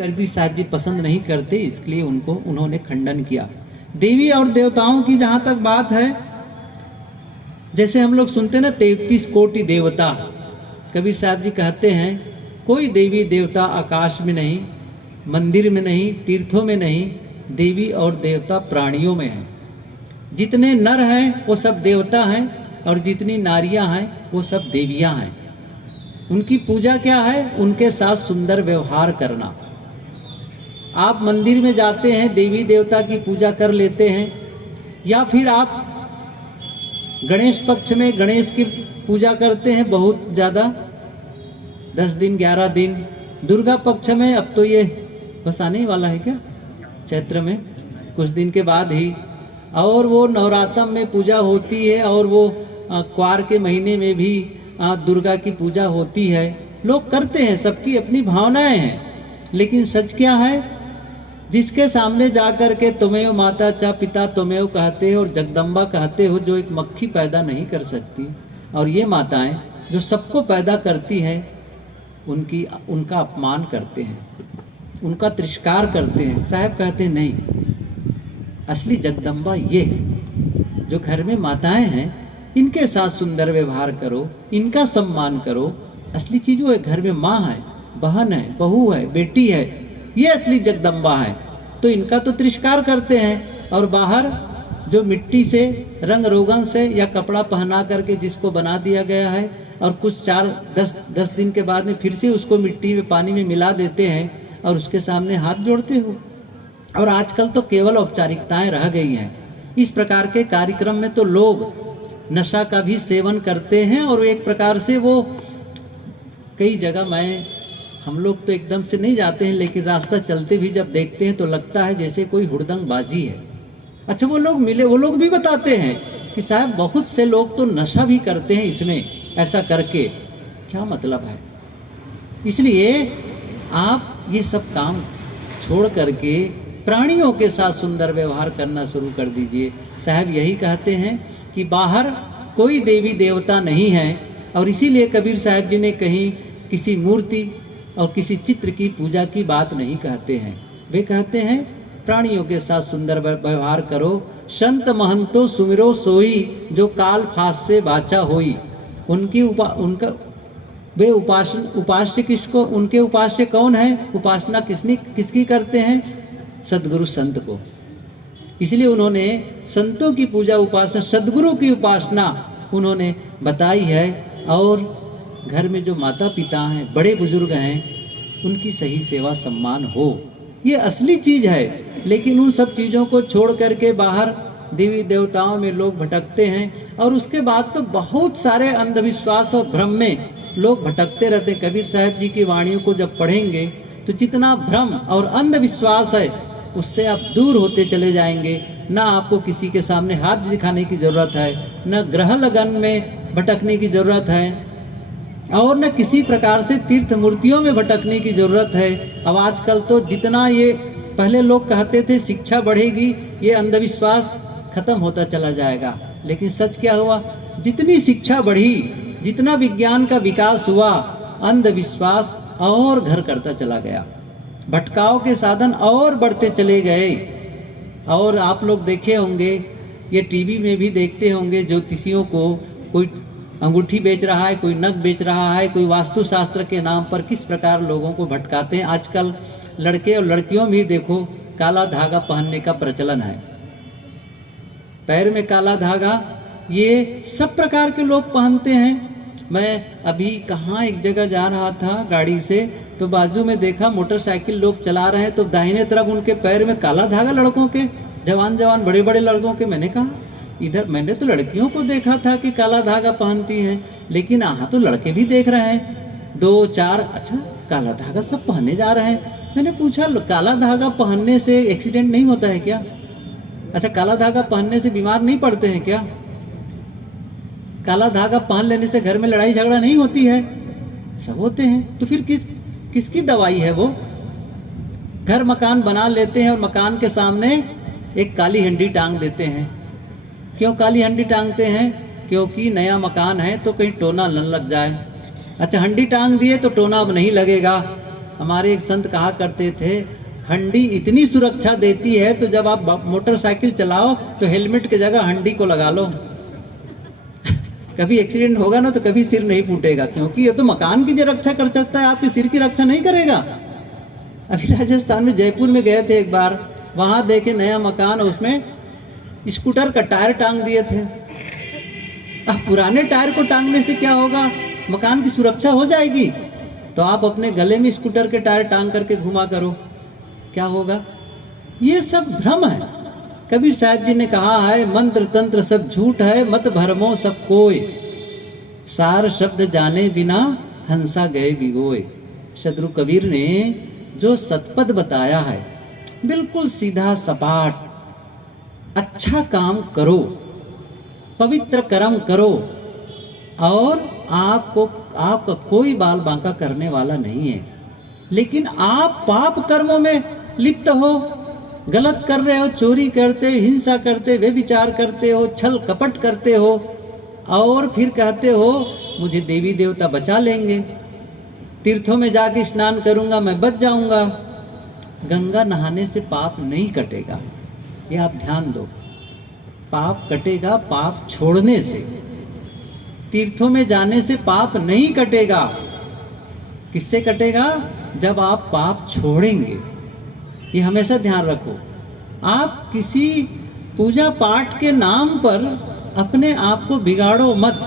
कबीर साहब जी पसंद नहीं करते, इसलिए उन्होंने खंडन किया। देवी और देवताओं की जहां तक बात है, जैसे हम लोग सुनते ना 33 कोटि देवता, कबीर साहब जी कहते हैं कोई देवी देवता आकाश में नहीं, मंदिर में नहीं, तीर्थों में नहीं, देवी और देवता प्राणियों में है। जितने नर हैं वो सब देवता हैं और जितनी नारियां हैं वो सब देवियां हैं। उनकी पूजा क्या है? उनके साथ सुंदर व्यवहार करना। आप मंदिर में जाते हैं, देवी देवता की पूजा कर लेते हैं, या फिर आप गणेश पक्ष में गणेश की पूजा करते हैं बहुत ज़्यादा, 10 दिन 11 दिन। दुर्गा पक्ष में अब तो ये बस आने ही वाला है क्या, चैत्र में कुछ दिन के बाद ही, और वो नवरात्र में पूजा होती है, और वो क्वार के महीने में भी दुर्गा की पूजा होती है। लोग करते हैं, सबकी अपनी भावनाएं हैं, लेकिन सच क्या है? जिसके सामने जाकर के तुमेव माता चा पिता तुमेव कहते हो और जगदम्बा कहते हो, जो एक मक्खी पैदा नहीं कर सकती, और ये माताएं जो सबको पैदा करती हैं, उनका अपमान करते हैं, उनका तिरस्कार करते हैं। साहब कहते हैं नहीं, असली जगदम्बा ये है, जो घर में माताएं हैं इनके साथ सुंदर व्यवहार करो, इनका सम्मान करो। असली चीज वो है, घर में माँ है, बहन है, बहू है, बेटी है, ये असली जगदम्बा है। तो इनका तो तिरस्कार करते हैं, और बाहर जो मिट्टी से, रंग रोगन से या कपड़ा पहना करके जिसको बना दिया गया है, और कुछ 4-10 दिन के बाद में फिर से उसको मिट्टी में पानी में मिला देते हैं और उसके सामने हाथ जोड़ते हो। और आजकल तो केवल औपचारिकताएं रह गई हैं। इस प्रकार के कार्यक्रम में तो लोग नशा का भी सेवन करते हैं, और एक प्रकार से वो कई जगह हम लोग तो एकदम से नहीं जाते हैं, लेकिन रास्ता चलते भी जब देखते हैं तो लगता है जैसे कोई हुड़दंग बाजी है। अच्छा, वो लोग मिले, वो लोग भी बताते हैं कि साहब बहुत से लोग तो नशा भी करते हैं इसमें, ऐसा करके क्या मतलब है? इसलिए आप ये सब काम छोड़ करके प्राणियों के साथ सुंदर व्यवहार करना शुरू कर दीजिए। साहब यही कहते हैं कि बाहर कोई देवी देवता नहीं है, और इसीलिए कबीर साहब जी ने कहीं किसी मूर्ति और किसी चित्र की पूजा की बात नहीं कहते हैं। वे कहते हैं प्राणियों के साथ सुंदर व्यवहार करो। संत महंतो सुमिरो सोई, जो काल फास से बाचा होई। वे उपास्य किसको, उनके उपास्य कौन है? उपासना किसकी करते हैं? सदगुरु संत को। इसलिए उन्होंने संतों की पूजा, उपासना, सदगुरु की उपासना उन्होंने बताई है। और घर में जो माता पिता हैं, बड़े बुजुर्ग हैं, उनकी सही सेवा सम्मान हो, ये असली चीज है। लेकिन उन सब चीजों को छोड़ करके बाहर देवी देवताओं में लोग भटकते हैं, और उसके बाद तो बहुत सारे अंधविश्वास और भ्रम में लोग भटकते रहते। कबीर साहब जी की वाणियों को जब पढ़ेंगे तो जितना भ्रम और अंधविश्वास है उससे आप दूर होते चले जाएंगे। ना आपको किसी के सामने हाथ दिखाने की जरूरत है, न ग्रह लगन में भटकने की जरूरत है, और न किसी प्रकार से तीर्थ मूर्तियों में भटकने की जरूरत है। अब आजकल तो जितना ये पहले लोग कहते थे शिक्षा बढ़ेगी, ये अंधविश्वास खत्म होता चला जाएगा, लेकिन सच क्या हुआ? जितनी शिक्षा बढ़ी, जितना विज्ञान का विकास हुआ, अंधविश्वास और घर करता चला गया, भटकाव के साधन और बढ़ते चले गए। और आप लोग देखे होंगे, ये टीवी में भी देखते होंगे, ज्योतिषियों को कोई अंगूठी बेच रहा है, कोई नग बेच रहा है, कोई वास्तुशास्त्र के नाम पर किस प्रकार लोगों को भटकाते हैं। आजकल लड़के और लड़कियों भी देखो काला धागा पहनने का प्रचलन है, पैर में काला धागा, ये सब प्रकार के लोग पहनते हैं। मैं अभी कहाँ एक जगह जा रहा था गाड़ी से, तो बाजू में देखा मोटरसाइकिल लोग चला रहे हैं, तो दाहिने तरफ उनके पैर में काला धागा, लड़कों के, जवान जवान बड़े बड़े लड़कों के। मैंने कहा इधर मैंने तो लड़कियों को देखा था कि काला धागा पहनती हैं, लेकिन यहाँ तो लड़के भी देख रहे हैं 2-4, अच्छा काला धागा सब पहने जा रहे हैं। मैंने पूछा काला धागा पहनने से एक्सीडेंट नहीं होता है क्या? अच्छा, काला धागा पहनने से बीमार नहीं पड़ते हैं क्या? काला धागा पहन लेने से घर में लड़ाई झगड़ा नहीं होती है? सब होते हैं। तो फिर किसकी दवाई है वो? घर मकान बना लेते हैं और मकान के सामने एक काली हंडी टांग देते हैं। क्यों काली हंडी टांगते हैं? क्योंकि नया मकान है तो कहीं टोना न लग जाए। अच्छा, हंडी टांग दिए तो टोना अब नहीं लगेगा, हमारे एक संत कहा करते थे, हंडी इतनी सुरक्षा देती है तो जब आप मोटरसाइकिल चलाओ तो हेलमेट की जगह हंडी को लगा लो। कभी एक्सीडेंट होगा ना तो कभी सिर नहीं फूटेगा, क्योंकि ये तो मकान की जो रक्षा कर सकता है, आपके सिर की रक्षा नहीं करेगा। अभी राजस्थान में जयपुर में गए थे एक बार, वहां देखे नया मकान, उसमें स्कूटर का टायर टांग दिए थे। अब पुराने टायर को टांगने से क्या होगा, मकान की सुरक्षा हो जाएगी। तो आप अपने गले में स्कूटर के टायर टांग करके घुमा करो, क्या होगा? ये सब भ्रम है। कबीर साहब जी ने कहा है, मंत्र तंत्र सब झूठ है, मत भरमो सब कोय, सार शब्द जाने बिना हंसा गए भिगोए। सदगुरु कबीर ने जो सतपद बताया है, बिल्कुल सीधा सपाट, अच्छा काम करो, पवित्र कर्म करो, और आपका कोई बाल बांका करने वाला नहीं है। लेकिन आप पाप कर्मों में लिप्त हो, गलत कर रहे हो, चोरी करते, हिंसा करते, व्यभिचार करते हो, छल कपट करते हो, और फिर कहते हो मुझे देवी देवता बचा लेंगे, तीर्थों में जाके स्नान करूंगा मैं बच जाऊंगा। गंगा नहाने से पाप नहीं कटेगा, ये आप ध्यान दो। पाप कटेगा पाप छोड़ने से, तीर्थों में जाने से पाप नहीं कटेगा। किससे कटेगा? जब आप पाप छोड़ेंगे। ये हमेशा ध्यान रखो। आप किसी पूजा पाठ के नाम पर अपने आप को बिगाड़ो मत,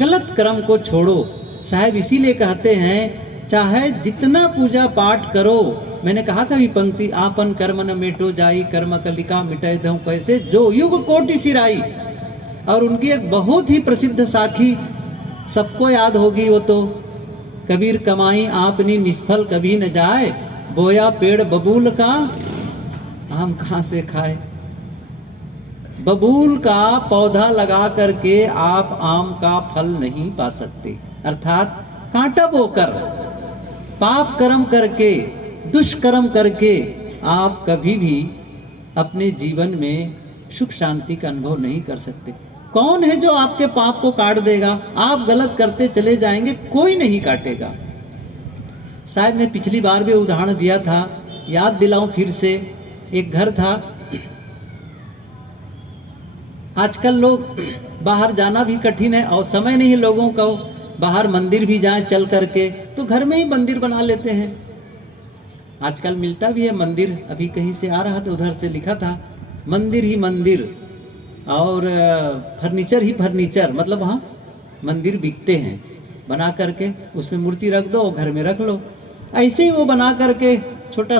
गलत कर्म को छोड़ो। साहब इसीलिए कहते हैं, चाहे जितना पूजा पाठ करो, मैंने कहा था भी पंक्ति, आपन कर्म न मेटो जाई, कर्म कलिका मिटाए दऊं कैसे, जो युग कोटि सिराई। और उनकी एक बहुत ही प्रसिद्ध साखी सबको याद होगी, वो तो, कबीर कमाई आपनी निष्फल कभी न जाए, बोया पेड़ बबूल का आम कहां से खाए। बबूल का पौधा लगा करके आप आम का फल नहीं पा सकते। अर्थात कांटा बोकर, पाप कर्म करके, दुष्कर्म करके आप कभी भी अपने जीवन में सुख शांति का अनुभव नहीं कर सकते। कौन है जो आपके पाप को काट देगा? आप गलत करते चले जाएंगे, कोई नहीं काटेगा। शायद मैं पिछली बार भी उदाहरण दिया था, याद दिलाऊं फिर से। एक घर था, आजकल लोग बाहर जाना भी कठिन है और समय नहीं है लोगों को, बाहर मंदिर भी जाएं चल करके, तो घर में ही मंदिर बना लेते हैं। आजकल मिलता भी है मंदिर। अभी कहीं से आ रहा था, उधर से लिखा था मंदिर ही मंदिर, और फर्नीचर ही फर्नीचर, मतलब वहाँ मंदिर बिकते हैं बना करके, उसमें मूर्ति रख दो, घर में रख लो। ऐसे ही वो बना करके छोटा